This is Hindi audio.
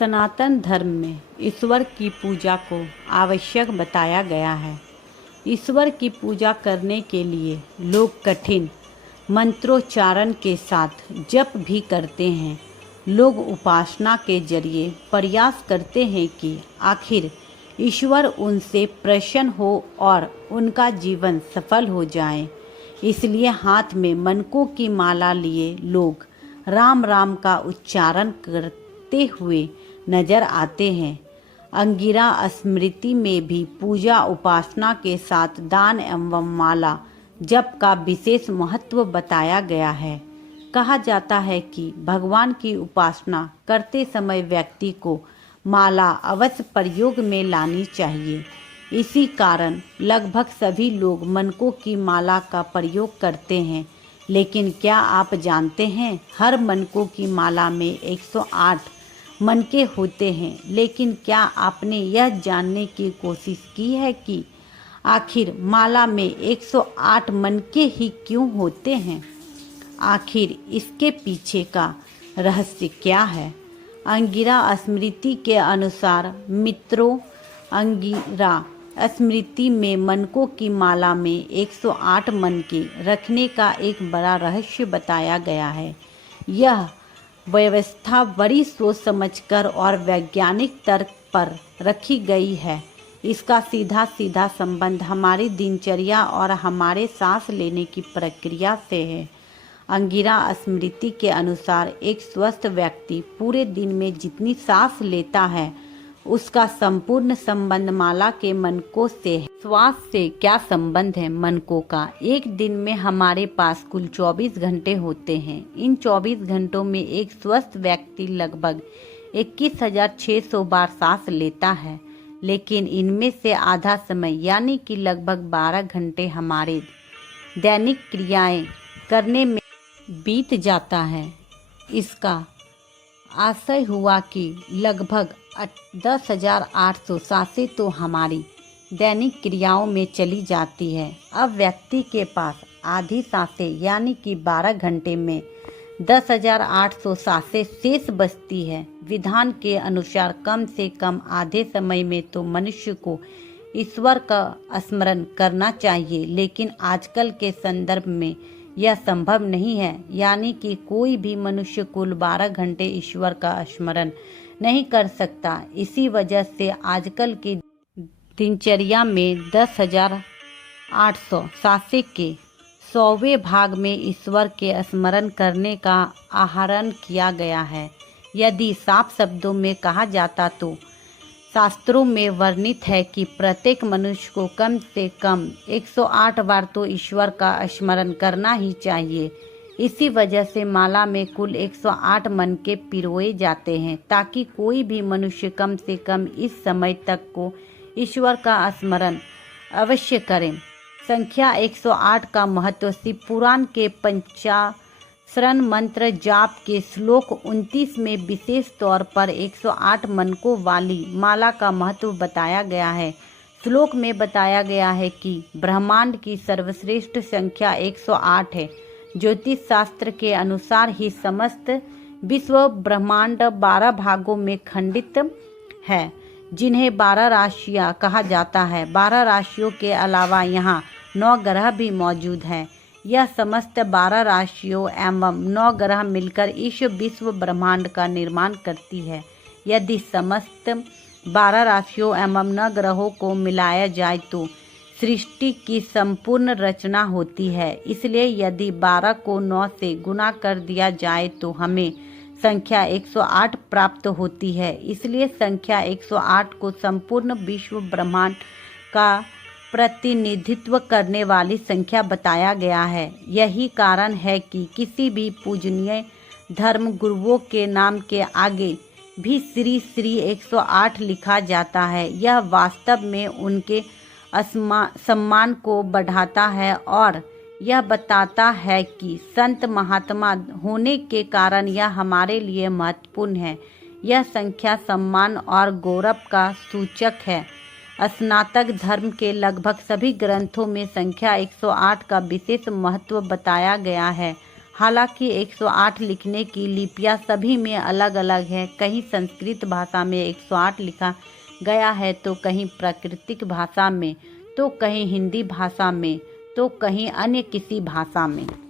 सनातन धर्म में ईश्वर की पूजा को आवश्यक बताया गया है। ईश्वर की पूजा करने के लिए लोग कठिन मंत्रोच्चारण के साथ जप भी करते हैं। लोग उपासना के जरिए प्रयास करते हैं कि आखिर ईश्वर उनसे प्रसन्न हो और उनका जीवन सफल हो जाए। इसलिए हाथ में मनकों की माला लिए लोग राम राम का उच्चारण करते हुए नजर आते हैं। अंगिरा स्मृति में भी पूजा उपासना के साथ दान एवं माला जप का विशेष महत्व बताया गया है। कहा जाता है कि भगवान की उपासना करते समय व्यक्ति को माला अवश्य प्रयोग में लानी चाहिए। इसी कारण लगभग सभी लोग मनकों की माला का प्रयोग करते हैं। लेकिन क्या आप जानते हैं, हर मनकों की माला में 108 मनके होते हैं। लेकिन क्या आपने यह जानने की कोशिश की है कि आखिर माला में 108 मनके ही क्यों होते हैं? आखिर इसके पीछे का रहस्य क्या है? अंगिरा स्मृति के अनुसार मित्रों, अंगिरा स्मृति में मनकों की माला में 108 मनके रखने का एक बड़ा रहस्य बताया गया है। यह व्यवस्था बड़ी सोच समझकर और वैज्ञानिक तर्क पर रखी गई है। इसका सीधा सीधा संबंध हमारी दिनचर्या और हमारे सांस लेने की प्रक्रिया से है। अंगिरा स्मृति के अनुसार एक स्वस्थ व्यक्ति पूरे दिन में जितनी सांस लेता है उसका संपूर्ण संबंध माला के मनकों से है। श्वास से क्या संबंध है मनकों का? एक दिन में हमारे पास कुल 24 घंटे होते हैं। इन 24 घंटों में एक स्वस्थ व्यक्ति लगभग 21,600 बार सांस लेता है। लेकिन इनमें से आधा समय यानी कि लगभग 12 घंटे हमारे दैनिक क्रियाएं करने में बीत जाता है। इसका आशय हुआ कि लगभग 10,800 सांसें तो हमारी दैनिक क्रियाओं में चली जाती है। अब व्यक्ति के पास आधी सांसें यानी कि 12 घंटे में 10,800 सांसें शेष बचती है। विधान के अनुसार कम से कम आधे समय में तो मनुष्य को ईश्वर का स्मरण करना चाहिए। लेकिन आजकल के संदर्भ में यह संभव नहीं है, यानी कि कोई भी मनुष्य कुल 12 घंटे ईश्वर का स्मरण नहीं कर सकता। इसी वजह से आजकल की दिनचर्या में 10,800 सांसें के 100वें भाग में ईश्वर के स्मरण करने का आहरण किया गया है। यदि साफ शब्दों में कहा जाता तो शास्त्रों में वर्णित है कि प्रत्येक मनुष्य को कम से कम 108 बार तो ईश्वर का स्मरण करना ही चाहिए। इसी वजह से माला में कुल 108 मनके पिरोए जाते हैं ताकि कोई भी मनुष्य कम से कम इस समय तक को ईश्वर का स्मरण अवश्य करें। संख्या 108 का महत्व शिव पुराण के पंचाक्षर मंत्र जाप के श्लोक 29 में विशेष तौर पर 108 मनकों वाली माला का महत्व बताया गया है। श्लोक में बताया गया है कि ब्रह्मांड की सर्वश्रेष्ठ संख्या 108 है। ज्योतिष शास्त्र के अनुसार ही समस्त विश्व ब्रह्मांड 12 भागों में खंडित है, जिन्हें 12 राशियां कहा जाता है। 12 राशियों के अलावा यहाँ 9 ग्रह भी मौजूद हैं। यह समस्त 12 राशियों एवं 9 ग्रह मिलकर इस विश्व ब्रह्मांड का निर्माण करती है। यदि समस्त 12 राशियों एवं 9 ग्रहों को मिलाया जाए तो सृष्टि की संपूर्ण रचना होती है। इसलिए यदि 12 को 9 से गुना कर दिया जाए तो हमें संख्या 108 प्राप्त होती है। इसलिए संख्या 108 को संपूर्ण विश्व ब्रह्मांड का प्रतिनिधित्व करने वाली संख्या बताया गया है। यही कारण है कि किसी भी पूजनीय धर्म गुरुओं के नाम के आगे भी श्री श्री 108 लिखा जाता है। यह वास्तव में उनके सम्मान को बढ़ाता है और यह बताता है कि संत महात्मा होने के कारण यह हमारे लिए महत्वपूर्ण है। यह संख्या सम्मान और गौरव का सूचक है। स्नातक धर्म के लगभग सभी ग्रंथों में संख्या 108 का विशेष महत्व बताया गया है। हालांकि 108 लिखने की लिपियां सभी में अलग अलग हैं। कहीं संस्कृत भाषा में 108 लिखा गया है, तो कहीं प्राकृतिक भाषा में, तो कहीं हिंदी भाषा में, तो कहीं अन्य किसी भाषा में।